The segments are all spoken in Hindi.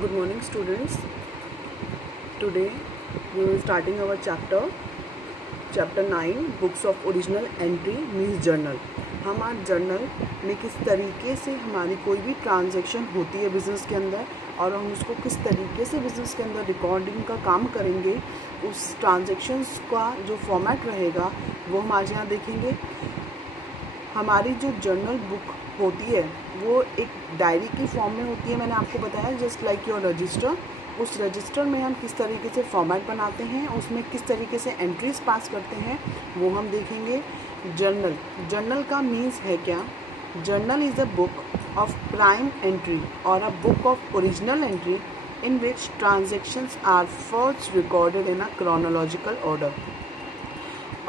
Good morning, students. Today we will starting our chapter 9 books of original entry means journal. हम आज जर्नल में किस तरीके से हमारी कोई भी ट्रांजैक्शन होती है बिज़नेस के अंदर और हम उसको किस तरीके से बिज़नेस के अंदर रिकॉर्डिंग का काम करेंगे, उस ट्रांजैक्शंस का जो फॉर्मेट रहेगा वो हम आज यहाँ देखेंगे। हमारी जो जर्नल बुक होती है वो एक डायरी की फॉर्म में होती है। मैंने आपको बताया जस्ट लाइक योर रजिस्टर। उस रजिस्टर में हम किस तरीके से फॉर्मेट बनाते हैं, उसमें किस तरीके से एंट्रीज पास करते हैं वो हम देखेंगे। जर्नल का मीन्स है क्या? Journal is a book of prime entry or a book of original entry in which transactions are first recorded in a chronological order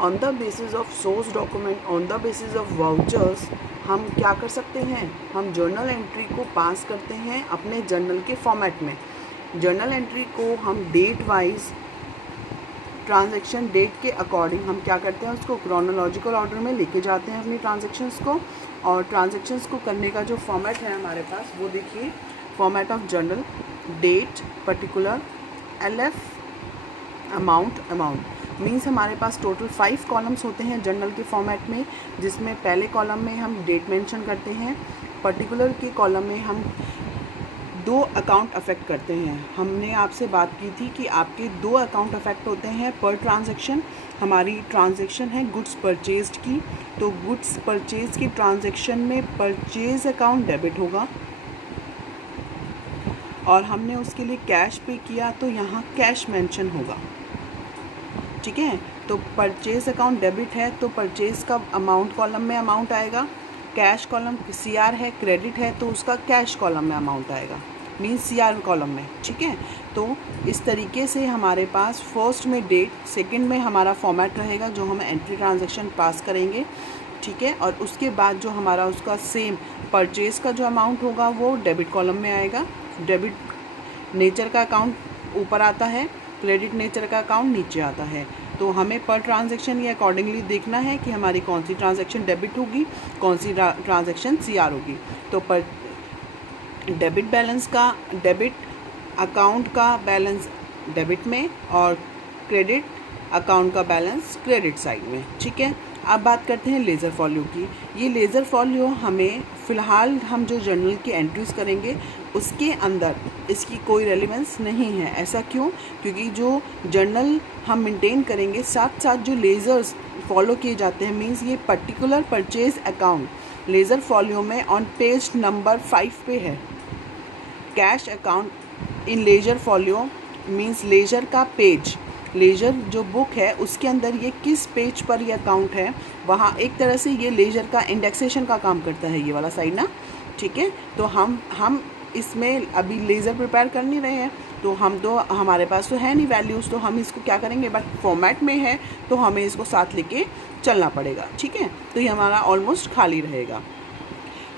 on the basis of source document, on the basis of vouchers. हम क्या कर सकते हैं, हम जर्नल एंट्री को पास करते हैं अपने जर्नल के फॉर्मेट में। जर्नल एंट्री को हम डेट वाइज ट्रांजैक्शन डेट के अकॉर्डिंग हम क्या करते हैं, उसको क्रोनोलॉजिकल ऑर्डर में लेके जाते हैं अपनी ट्रांजैक्शंस को। और ट्रांजैक्शंस को करने का जो फॉर्मेट है हमारे पास वो देखिए, format of journal, date, particular, LF, amount means हमारे पास टोटल 5 कॉलम्स होते हैं जर्नल के फॉर्मेट में, जिसमें पहले कॉलम में हम डेट मेंशन करते हैं, पर्टिकुलर के कॉलम में हम 2 अकाउंट अफेक्ट करते हैं। हमने आपसे बात की थी कि आपके 2 अकाउंट अफेक्ट होते हैं पर ट्रांजैक्शन। हमारी ट्रांजैक्शन है गुड्स परचेज्ड की, तो गुड्स परचेज की ट्रांजैक्शन में परचेज अकाउंट डेबिट होगा और हमने उसके लिए कैश पे किया तो यहाँ कैश मेंशन होगा। ठीक है, तो परचेज अकाउंट डेबिट है तो परचेज का अमाउंट कॉलम में अमाउंट आएगा, कैश कॉलम CR है, क्रेडिट है तो उसका कैश कॉलम में अमाउंट आएगा, मीन्स CR कॉलम में। ठीक है, तो इस तरीके से हमारे पास फर्स्ट में डेट, सेकंड में हमारा फॉर्मेट रहेगा जो हम एंट्री ट्रांजैक्शन पास करेंगे। ठीक है, और उसके बाद जो हमारा उसका सेम परचेज का जो अमाउंट होगा वो डेबिट कॉलम में आएगा। डेबिट नेचर का अकाउंट ऊपर आता है, क्रेडिट नेचर का अकाउंट नीचे आता है। तो हमें पर ट्रांजैक्शन ये अकॉर्डिंगली देखना है कि हमारी कौन सी ट्रांजैक्शन डेबिट होगी, कौन सी ट्रांजैक्शन CR होगी। तो पर डेबिट बैलेंस का, डेबिट अकाउंट का बैलेंस डेबिट में और क्रेडिट अकाउंट का बैलेंस क्रेडिट साइड में। ठीक है, अब बात करते हैं लेज़र फॉलियो की। ये लेज़र फॉलियो हमें फ़िलहाल हम जो जर्नल की एंट्रीज करेंगे उसके अंदर इसकी कोई रेलिवेंस नहीं है। ऐसा क्यों? क्योंकि जो जर्नल हम मेंटेन करेंगे साथ साथ जो लेज़र्स फॉलो किए जाते हैं, मीन्स ये particular purchase account ledger folio में ऑन पेज नंबर 5 पे है। Cash account in ledger folio means ledger का पेज, लेजर जो बुक है उसके अंदर ये किस पेज पर ये अकाउंट है, वहाँ एक तरह से ये लेजर का इंडेक्सेशन का काम करता है ये वाला साइड ना। ठीक है, तो हम इसमें अभी लेज़र प्रिपेयर कर नहीं रहे हैं, तो हम तो हमारे पास तो है नहीं वैल्यूज़, तो हम इसको क्या करेंगे, बट फॉर्मेट में है तो हमें इसको साथ लेके चलना पड़ेगा। ठीक है, तो ये हमारा ऑलमोस्ट खाली रहेगा।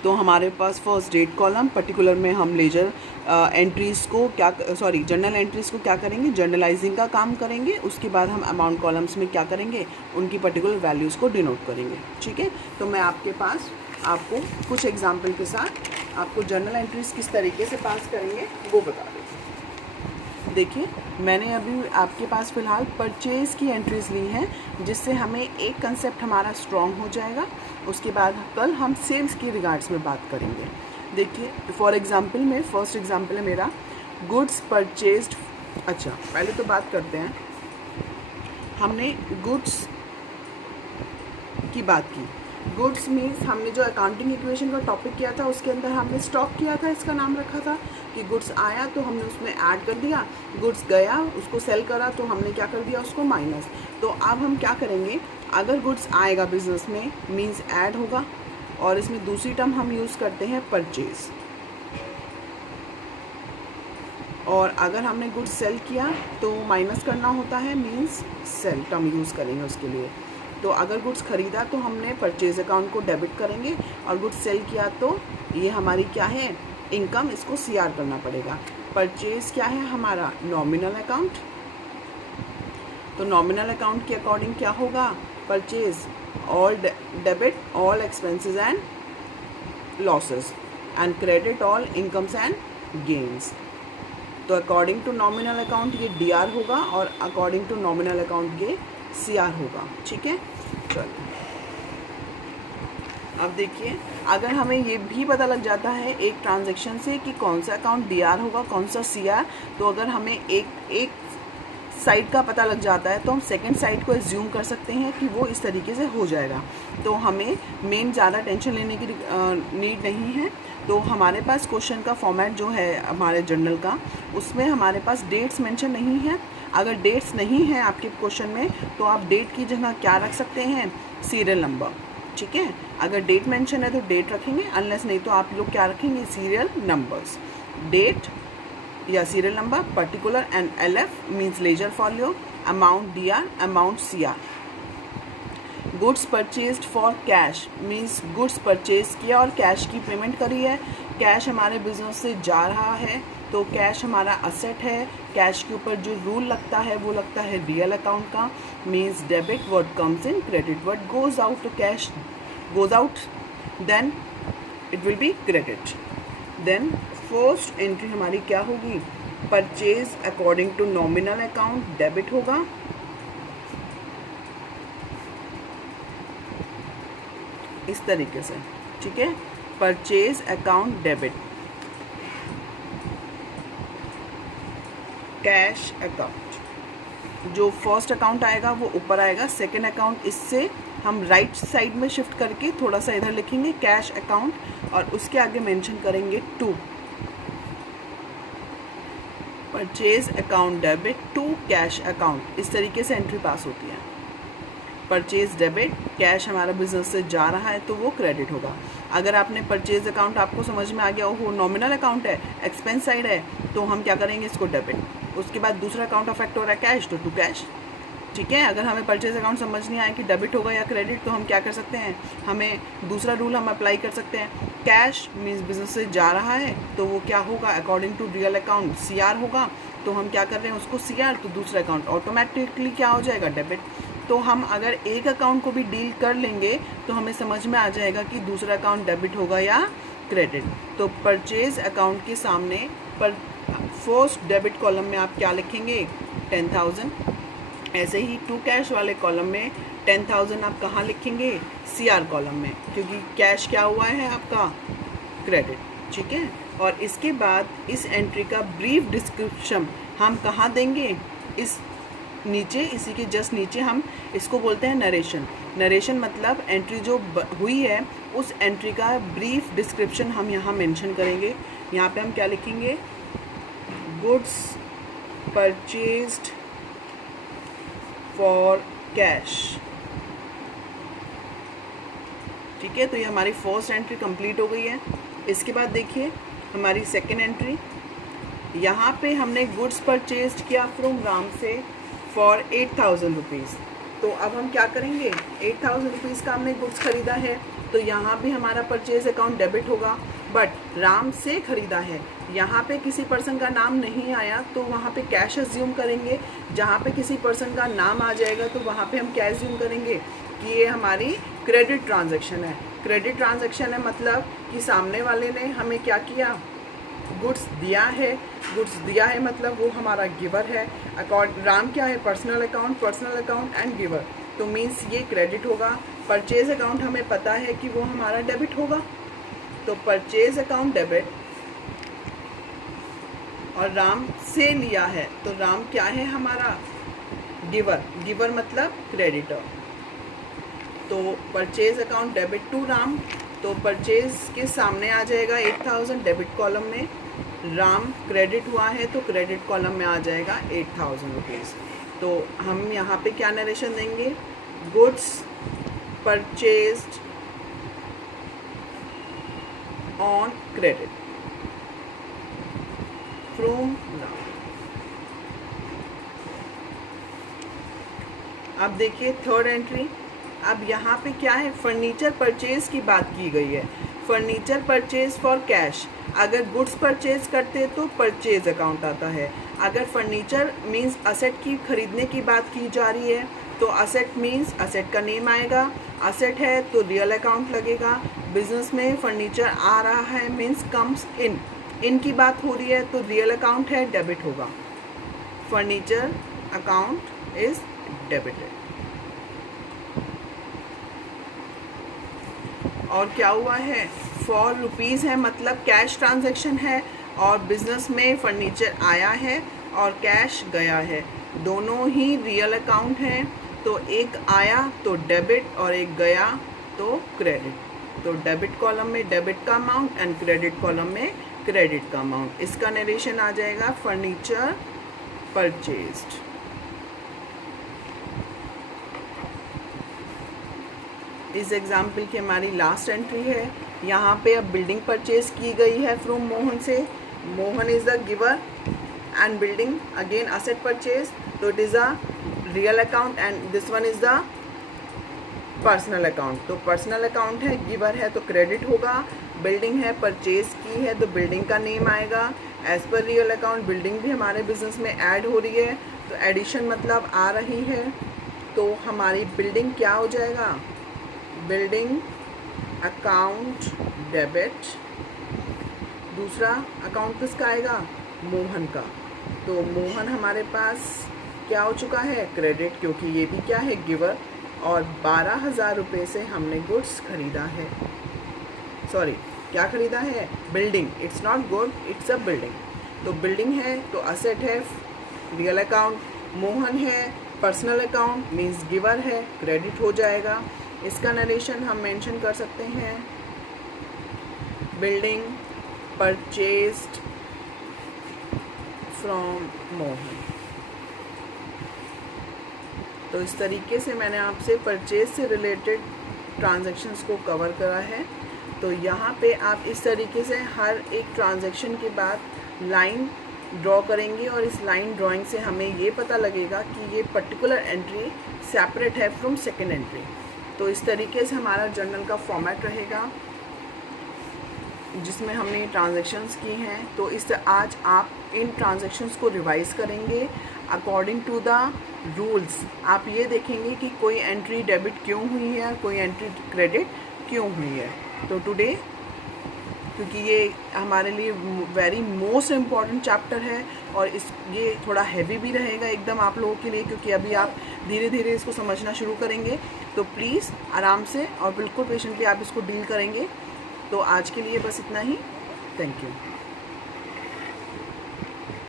तो हमारे पास फर्स्ट डेट कॉलम, पर्टिकुलर में हम लेजर एंट्रीज़ को जर्नल एंट्रीज़ को क्या करेंगे, जर्नलाइजिंग का काम करेंगे। उसके बाद हम अमाउंट कॉलम्स में क्या करेंगे, उनकी पर्टिकुलर वैल्यूज़ को डिनोट करेंगे। ठीक है, तो मैं आपके पास आपको कुछ एग्जाम्पल के साथ आपको जर्नल एंट्रीज़ किस तरीके से पास करेंगे वो बता देती हूँ। देखिए, मैंने अभी आपके पास फ़िलहाल परचेज़ की एंट्रीज़ ली हैं, जिससे हमें एक कंसेप्ट हमारा स्ट्रॉन्ग हो जाएगा। उसके बाद कल हम सेल्स की रिगार्ड्स में बात करेंगे। देखिए, फॉर एग्ज़ाम्पल में फर्स्ट एग्ज़ाम्पल है मेरा गुड्स परचेज्ड। अच्छा, पहले तो बात करते हैं, हमने गुड्स की बात की। गुड्स मीन्स हमने जो अकाउंटिंग इक्वेशन का टॉपिक किया था उसके अंदर हमने स्टॉक किया था, इसका नाम रखा था कि गुड्स आया तो हमने उसमें ऐड कर दिया, गुड्स गया उसको सेल करा तो हमने क्या कर दिया, उसको माइनस। तो अब हम क्या करेंगे, अगर गुड्स आएगा बिजनेस में मीन्स ऐड होगा, और इसमें दूसरी टर्म हम यूज़ करते हैं परचेज। और अगर हमने गुड्स सेल किया तो माइनस करना होता है, मीन्स सेल टर्म यूज़ करेंगे उसके लिए। तो अगर गुड्स ख़रीदा तो हमने परचेज अकाउंट को डेबिट करेंगे, और गुड्स सेल किया तो ये हमारी क्या है, इनकम, इसको CR करना पड़ेगा। परचेज क्या है हमारा, नॉमिनल अकाउंट। तो नॉमिनल अकाउंट के अकॉर्डिंग क्या होगा, purchase all debit all expenses and losses, and credit all incomes and gains. तो अकॉर्डिंग टू नॉमिनल अकाउंट ये DR होगा और अकॉर्डिंग टू नॉमिनल अकाउंट ये CR होगा। ठीक है, चलो अब देखिए, अगर हमें ये भी पता लग जाता है एक ट्रांजैक्शन से कि कौन सा अकाउंट DR होगा कौन सा CR, तो अगर हमें एक साइड का पता लग जाता है तो हम सेकंड साइड को एज्यूम कर सकते हैं कि वो इस तरीके से हो जाएगा। तो हमें मेन ज़्यादा टेंशन लेने की नीड नहीं है। तो हमारे पास क्वेश्चन का फॉर्मेट जो है हमारे जर्नल का, उसमें हमारे पास डेट्स मेंशन नहीं है। अगर डेट्स नहीं है आपके क्वेश्चन में तो आप डेट की जगह क्या रख सकते हैं, सीरियल नंबर। ठीक है, अगर डेट मेंशन है तो डेट रखेंगे, अनलेस नहीं तो आप लोग क्या रखेंगे, सीरियल नंबर्स। डेट या serial number, particular and LF means ledger folio, amount DR, amount CR। Goods purchased for cash means goods purchase किया और कैश की पेमेंट करी है। कैश हमारे बिजनेस से जा रहा है तो कैश हमारा असेट है। कैश के ऊपर जो रूल लगता है वो लगता है रियल अकाउंट का, means debit what comes in, credit what goes out. तो cash goes out then it will be credit. Then first entry हमारी क्या होगी, purchase according to nominal account debit होगा। इस तरीके से, ठीक है, purchase account debit, cash account. जो फर्स्ट अकाउंट आएगा वो ऊपर आएगा, सेकंड अकाउंट इससे हम राइट साइड में शिफ्ट करके थोड़ा सा इधर लिखेंगे कैश अकाउंट, और उसके आगे मेंशन करेंगे to, purchase account debit to cash account. इस तरीके से एंट्री पास होती है। परचेज डेबिट, कैश हमारा बिजनेस से जा रहा है तो वो क्रेडिट होगा। अगर आपने परचेज अकाउंट आपको समझ में आ गया वो नॉमिनल अकाउंट है, एक्सपेंस साइड है, तो हम क्या करेंगे, इसको डेबिट। उसके बाद दूसरा अकाउंट अफेक्ट हो रहा है कैश, तो टू कैश। ठीक है, अगर हमें परचेज अकाउंट समझ नहीं आया कि डेबिट होगा या क्रेडिट, तो हम क्या कर सकते हैं, हमें दूसरा रूल हम अप्लाई कर सकते हैं। कैश मीन्स बिजनेस से जा रहा है तो वो क्या होगा, according to real account CR होगा। तो हम क्या कर रहे हैं उसको CR, तो दूसरा अकाउंट ऑटोमेटिकली क्या हो जाएगा, डेबिट। तो हम अगर एक अकाउंट को भी डील कर लेंगे तो हमें समझ में आ जाएगा कि दूसरा अकाउंट डेबिट होगा या क्रेडिट। तो परचेज अकाउंट के सामने पर फर्स्ट डेबिट कॉलम में आप क्या लिखेंगे, 10,000। ऐसे ही टू कैश वाले कॉलम में 10,000 आप कहाँ लिखेंगे, CR कॉलम में, क्योंकि कैश क्या हुआ है आपका, क्रेडिट। ठीक है, और इसके बाद इस एंट्री का ब्रीफ डिस्क्रिप्शन हम कहाँ देंगे, इस नीचे, इसी के जस्ट नीचे हम इसको बोलते हैं नरेशन। नरेशन मतलब एंट्री जो हुई है उस एंट्री का ब्रीफ डिस्क्रिप्शन हम यहाँ मेंशन करेंगे। यहाँ पे हम क्या लिखेंगे, गुड्स परचेज्ड फॉर कैश। ठीक है, तो ये हमारी फर्स्ट एंट्री कंप्लीट हो गई है। इसके बाद देखिए हमारी सेकेंड एंट्री, यहाँ पे हमने गुड्स परचेज्ड किया फ्रॉम राम से फॉर 8,000 रुपीज़। तो अब हम क्या करेंगे, 8,000 रुपीज़ का हमने गुड्स खरीदा है तो यहाँ भी हमारा परचेज अकाउंट डेबिट होगा। बट राम से ख़रीदा है, यहाँ पे किसी पर्सन का नाम नहीं आया तो वहाँ पे कैश एज्यूम करेंगे। जहाँ पे किसी पर्सन का नाम आ जाएगा तो वहाँ पे हम क्या एज्यूम करेंगे कि ये हमारी क्रेडिट ट्रांजैक्शन है। क्रेडिट ट्रांजैक्शन है मतलब कि सामने वाले ने हमें क्या किया, गुड्स दिया है। गुड्स दिया है मतलब वो हमारा गिवर है। राम क्या है, पर्सनल अकाउंट एंड गिवर, तो मीन्स ये क्रेडिट होगा। परचेज अकाउंट हमें पता है कि वो हमारा डेबिट होगा, तो परचेज अकाउंट डेबिट, और राम से लिया है तो राम क्या है हमारा, गिवर। गिवर मतलब क्रेडिटर, तो purchase account debit to Ram. तो परचेज के सामने आ जाएगा 8,000 डेबिट कॉलम में, राम क्रेडिट हुआ है तो क्रेडिट कॉलम में आ जाएगा 8,000 रुपीज़। तो हम यहाँ पे क्या नरेशन देंगे, goods purchased on credit from Ram. अब देखिए थर्ड एंट्री, अब यहाँ पे क्या है, फर्नीचर परचेज की बात की गई है। फर्नीचर परचेज फॉर कैश, अगर गुड्स परचेज करते तो परचेज अकाउंट आता है। अगर फर्नीचर मींस असेट की खरीदने की बात की जा रही है तो असेट मींस असेट का नेम आएगा। असेट है तो रियल अकाउंट लगेगा। बिजनेस में फर्नीचर आ रहा है मींस कम्स इन, इनकी बात हो रही है तो रियल अकाउंट है, डेबिट होगा। Furniture account is debited. और क्या हुआ है, फॉर रुपीज़ है, मतलब कैश ट्रांजैक्शन है, और बिजनेस में फर्नीचर आया है और कैश गया है, दोनों ही रियल अकाउंट हैं। तो एक आया तो डेबिट और एक गया तो क्रेडिट। तो डेबिट कॉलम में डेबिट का अमाउंट एंड क्रेडिट कॉलम में क्रेडिट का अमाउंट। इसका नरेशन आ जाएगा फर्नीचर परचेज्ड। इस एग्जाम्पल की हमारी लास्ट एंट्री है। यहाँ पे अब बिल्डिंग परचेज की गई है फ्रॉम मोहन से। Mohan is the giver and building again asset purchase, तो it is a real account and this one is the personal account. तो पर्सनल अकाउंट है, गिवर है तो क्रेडिट होगा, बिल्डिंग है परचेज की है तो बिल्डिंग का नेम आएगा। As per real account building भी हमारे बिजनेस में ऐड हो रही है, तो एडिशन मतलब आ रही है, तो हमारी बिल्डिंग क्या हो जाएगा, बिल्डिंग अकाउंट डेबिट। दूसरा अकाउंट किसका आएगा, मोहन का। तो मोहन हमारे पास क्या हो चुका है, क्रेडिट, क्योंकि ये भी क्या है, गिवर, और 12,000 रुपये से हमने गुड्स खरीदा है। सॉरी, क्या खरीदा है, building. It's not good, it's a building. तो बिल्डिंग है तो असेट है, रियल अकाउंट। मोहन है, पर्सनल अकाउंट मीन्स गिवर है, क्रेडिट हो जाएगा। इसका नरेशन हम मेंशन कर सकते हैं, बिल्डिंग परचेज्ड फ्रॉम मोहन। तो इस तरीके से मैंने आपसे परचेज से रिलेटेड ट्रांजैक्शंस को कवर करा है। तो यहाँ पे आप इस तरीके से हर एक ट्रांजैक्शन के बाद लाइन ड्रॉ करेंगे, और इस लाइन ड्राइंग से हमें ये पता लगेगा कि ये पर्टिकुलर एंट्री सेपरेट है फ्रॉम सेकेंड एंट्री। तो इस तरीके से हमारा जर्नल का फॉर्मेट रहेगा जिसमें हमने ट्रांजैक्शंस की हैं। तो इस आज आप इन ट्रांजैक्शंस को रिवाइज करेंगे अकॉर्डिंग टू द रूल्स। आप ये देखेंगे कि कोई एंट्री डेबिट क्यों हुई है, कोई एंट्री क्रेडिट क्यों हुई है। तो टुडे, क्योंकि ये हमारे लिए वेरी मोस्ट इम्पॉर्टेंट चैप्टर है और ये थोड़ा हैवी भी रहेगा एकदम आप लोगों के लिए, क्योंकि अभी आप धीरे धीरे इसको समझना शुरू करेंगे। तो प्लीज़ आराम से और बिल्कुल पेशेंटली आप इसको डील करेंगे। तो आज के लिए बस इतना ही। Thank you.